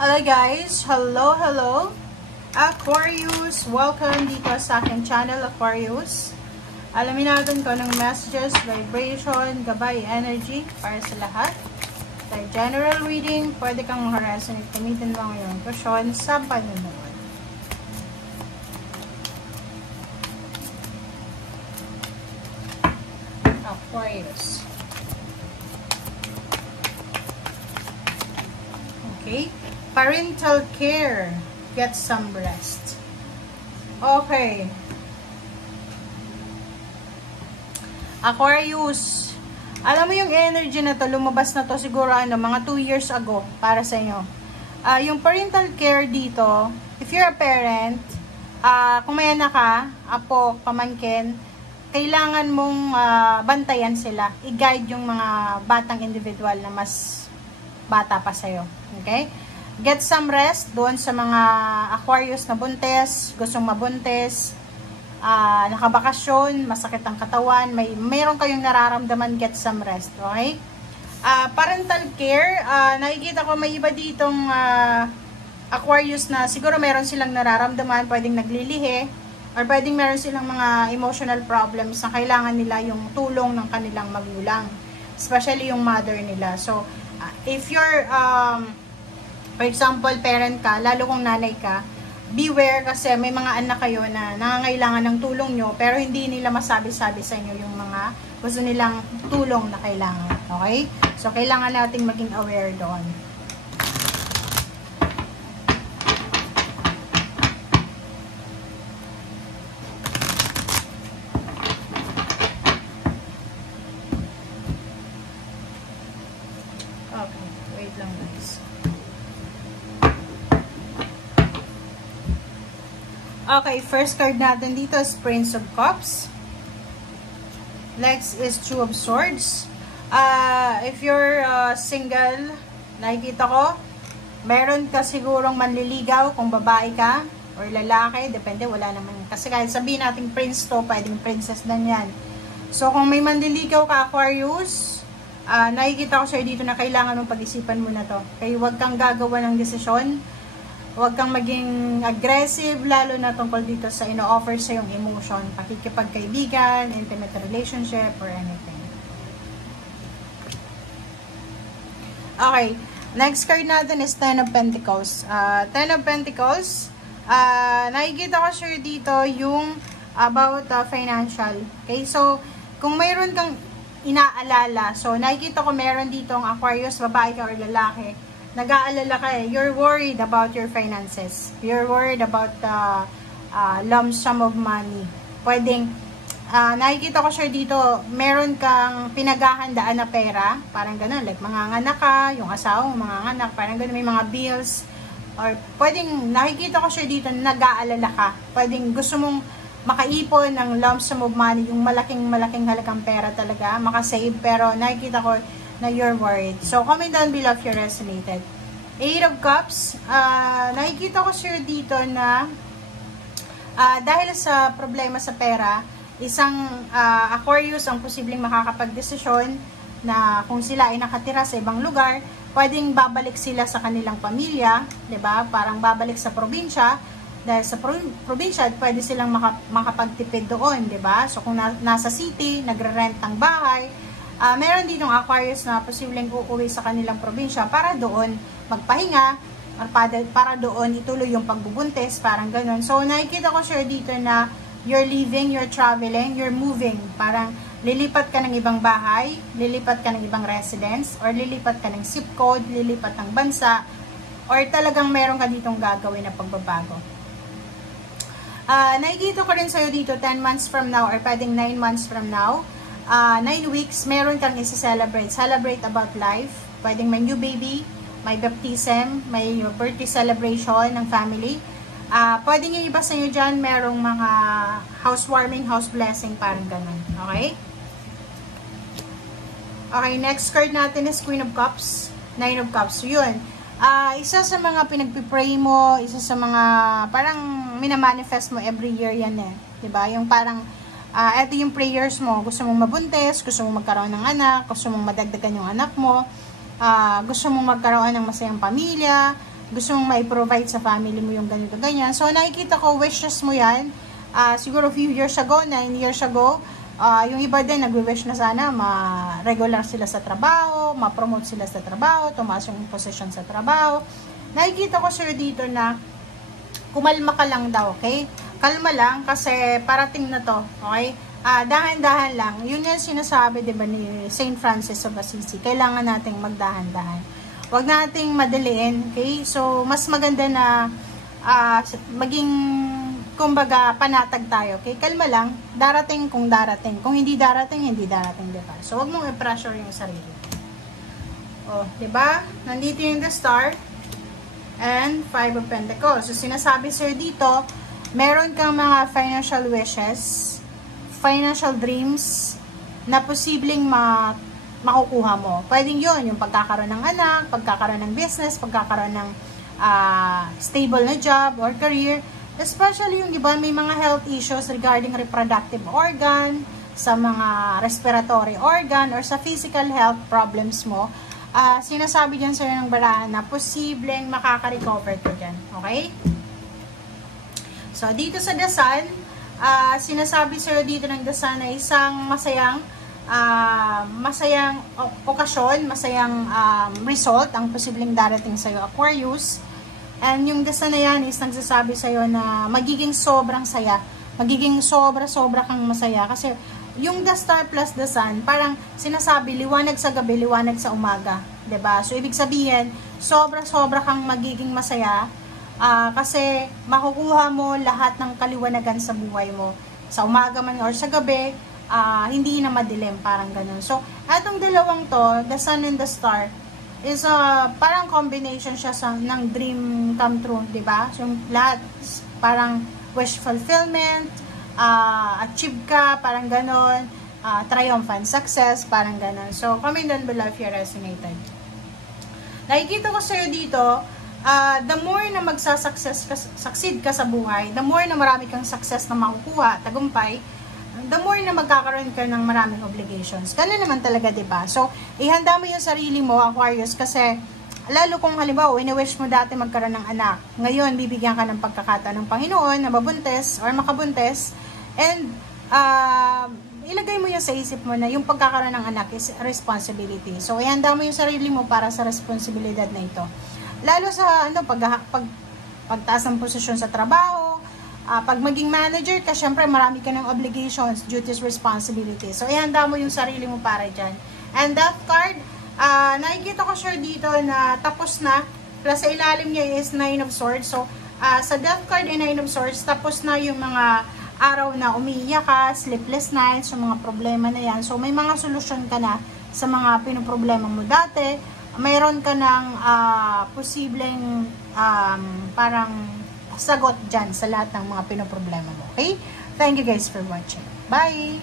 Hello guys! Hello! Aquarius! Welcome dito sa aking channel, Aquarius. Alamin natin kung anong messages, vibration, gabay, energy para sa lahat. Sa general reading, pwede kang makaresonate. Gamitin mo ang iyong intuition sa panunood. Aquarius. Okay. Parental care. Get some rest. Okay. Aquarius. Alam mo yung energy na to, lumabas na to siguro mga 2 years ago para sa inyo. Yung parental care dito, if you're a parent, kung may anak ka, apo, pamangkin, kailangan mong bantayan sila. I-guide yung mga batang individual na mas bata pa sa'yo. Okay? Get some rest doon sa mga Aquarius na buntis, gustong mabuntis, nakabakasyon, masakit ang katawan, mayroon kayong nararamdaman, get some rest. Okay? Parental care, nakikita ko may iba ditong Aquarius na siguro meron silang nararamdaman, pwedeng naglilihi, or pwedeng meron silang mga emotional problems na kailangan nila yung tulong ng kanilang magulang. Especially yung mother nila. So, if you're, for example, parent ka, lalo kung nanay ka, beware kasi may mga anak kayo na nangangailangan ng tulong nyo, pero hindi nila masabi-sabi sa inyo yung mga gusto nilang tulong na kailangan. Okay? So, kailangan nating maging aware doon. Okay, wait lang guys. Okay, first card natin dito is Prince of Cups. Next is Two of Swords. If you're single, nakikita ko, meron ka sigurong manliligaw kung babae ka or lalaki, depende, wala naman. Kasi kahit sabihin natin prince to, pwedeng princess din yan. So, kung may manliligaw ka, Aquarius, nakikita ko sa'yo dito na kailangan mong pag-isipan mo na to. Kaya huwag kang gagawa ng desisyon. Huwag kang maging aggressive, lalo na tungkol dito sa ino-offer sa yung emotion, pakikipagkaibigan, intimate relationship, or anything. Okay, next card natin is Ten of Pentacles. Ten of Pentacles, nakikita ko sure dito yung about financial. Okay, so, kung mayroon kang inaalala, so nakikita ko meron dito ang Aquarius, babae ka or lalaki, nag-aalala ka you're worried about your finances. You're worried about the lump sum of money. Pwedeng, nakikita ko sure dito, meron kang pinaghahandaan na pera, parang gano'n, like manganganak ka, yung asawa mo manganganak, parang gano'n, may mga bills, or pwedeng, nakikita ko sure dito, nag-aalala ka. Pwedeng gusto mong makaipon ng lump sum of money, yung malaking halagang pera talaga, makasave, pero nakikita ko na you're worried. So, comment down below if you resonated. Eight of Cups, nakikita ko sure dito na dahil sa problema sa pera, isang Aquarius ang posibleng makakapag-desisyon na kung sila ay nakatira sa ibang lugar, pwedeng babalik sila sa kanilang pamilya, 'di ba? Parang babalik sa probinsya. Dahil sa probinsya, pwede silang makapagtipid doon, 'di ba? So, kung nasa city, nagre-rent ng bahay, meron ditong Aquarius na posibleng uuwi sa kanilang probinsya para doon magpahinga or para doon ituloy yung pagbubuntis, parang ganun. So, nakikita ko sure dito na you're leaving, you're traveling, you're moving. Parang lilipat ka ng ibang bahay, lilipat ka ng ibang residence, or lilipat ka ng zip code, lilipat ng bansa, or talagang meron ka ditong gagawin na pagbabago. Nakikita ko rin sa'yo dito 10 months from now or pwedeng 9 months from now. 9 weeks, meron kang isi-celebrate. Celebrate about life. Pwedeng may new baby, may baptism, may birthday celebration ng family. Pwedeng yung iba sa inyo dyan, merong mga housewarming, house blessing, parang ganun. Okay? Okay, next card natin is Queen of Cups, Nine of Cups. So, yun. Isa sa mga pinagpipray mo, isa sa mga parang minamanifest mo every year yan eh. Diba? Yung parang ito yung prayers mo, gusto mong mabuntis, gusto mong magkaroon ng anak, gusto mong madagdagan yung anak mo, gusto mong magkaroon ng masayang pamilya, gusto mong mai-provide sa family mo yung ganito, ganyan. So, nakikita ko, wishes mo yan. Siguro few years ago, 9 years ago, yung iba din, nagwi-wish na sana ma-regular sila sa trabaho, ma-promote sila sa trabaho, tumaas yung position sa trabaho. Nakikita ko sir dito na kumalma ka lang daw, okay? Kalma lang kasi parating na to, okay? Dahan-dahan lang. Yun yung sinasabi, di ba, ni Saint Francis of Assisi. Kailangan nating magdahan-dahan. Huwag nating madaliin, okay? So, mas maganda na maging, kumbaga, panatag tayo, okay? Kalma lang. Darating kung darating. Kung hindi darating, hindi darating, di ba? So, huwag mong i-pressure yung sarili. Oh, di ba? Nandito yung the Star and 5 of Pentacles. So, sinasabi sir dito, meron kang mga financial wishes, financial dreams, na posibleng makukuha mo. Pwedeng yun, yung pagkakaroon ng anak, pagkakaroon ng business, pagkakaroon ng stable na job or career. Especially yung iba, may mga health issues regarding reproductive organ, sa mga respiratory organ, or sa physical health problems mo. Sinasabi dyan sa'yo ng baraan na posibleng makaka-recover ka dyan. Okay? So, dito sa The Sun, sinasabi sa'yo dito ng The Sun na isang masayang okasyon, masayang result ang posibleng darating sa'yo, Aquarius. And yung The Sun na yan is nagsasabi sa'yo na magiging sobrang saya. Magiging sobra-sobra kang masaya. Kasi yung The Star plus The Sun, parang sinasabi, liwanag sa gabi, liwanag sa umaga. 'Di ba? So, ibig sabihin, sobra-sobra kang magiging masaya. Kasi makukuha mo lahat ng kaliwanagan sa buhay mo. Sa umaga man or sa gabi, hindi na madilim, parang ganun. So, atong dalawang to, The Sun and the Star, is parang combination siya ng dream come true, di ba? So, yung lahat, parang wish fulfillment, achieve ka, parang ganun, triumphant success, parang ganun. So, comment down below if you resonated. Nakikita ko sa'yo dito, the more na succeed ka sa buhay, the more na marami kang success na makukuha, tagumpay, the more na magkakaroon ka ng maraming obligations. Ganun naman talaga, diba? So, ihanda mo yung sarili mo, Aquarius, kasi lalo kung halimbawa, ini-wish mo dati magkaroon ng anak. Ngayon, bibigyan ka ng pagkakataon ng Panginoon na mabuntis or makabuntis, and ilagay mo yun sa isip mo na yung pagkakaroon ng anak is responsibility. So, ihanda mo yung sarili mo para sa responsibilidad na ito. Lalo sa pagtaas ng posisyon sa trabaho, pag maging manager ka, syempre marami ka ng obligations, duties, responsibilities. So, ihanda mo yung sarili mo para dyan. And that card, nakikita ko sure dito na tapos na, plus sa ilalim niya is 9 of Swords. So, sa Death card and 9 of Swords, tapos na yung mga araw na umiiyak ka, sleepless nights, yung mga problema na yan. So, may mga solusyon ka na sa mga pinoproblema mo dati. Mayroon ka ng posibleng parang sagot dyan sa lahat ng mga pinoproblema mo. Okay? Thank you guys for watching. Bye!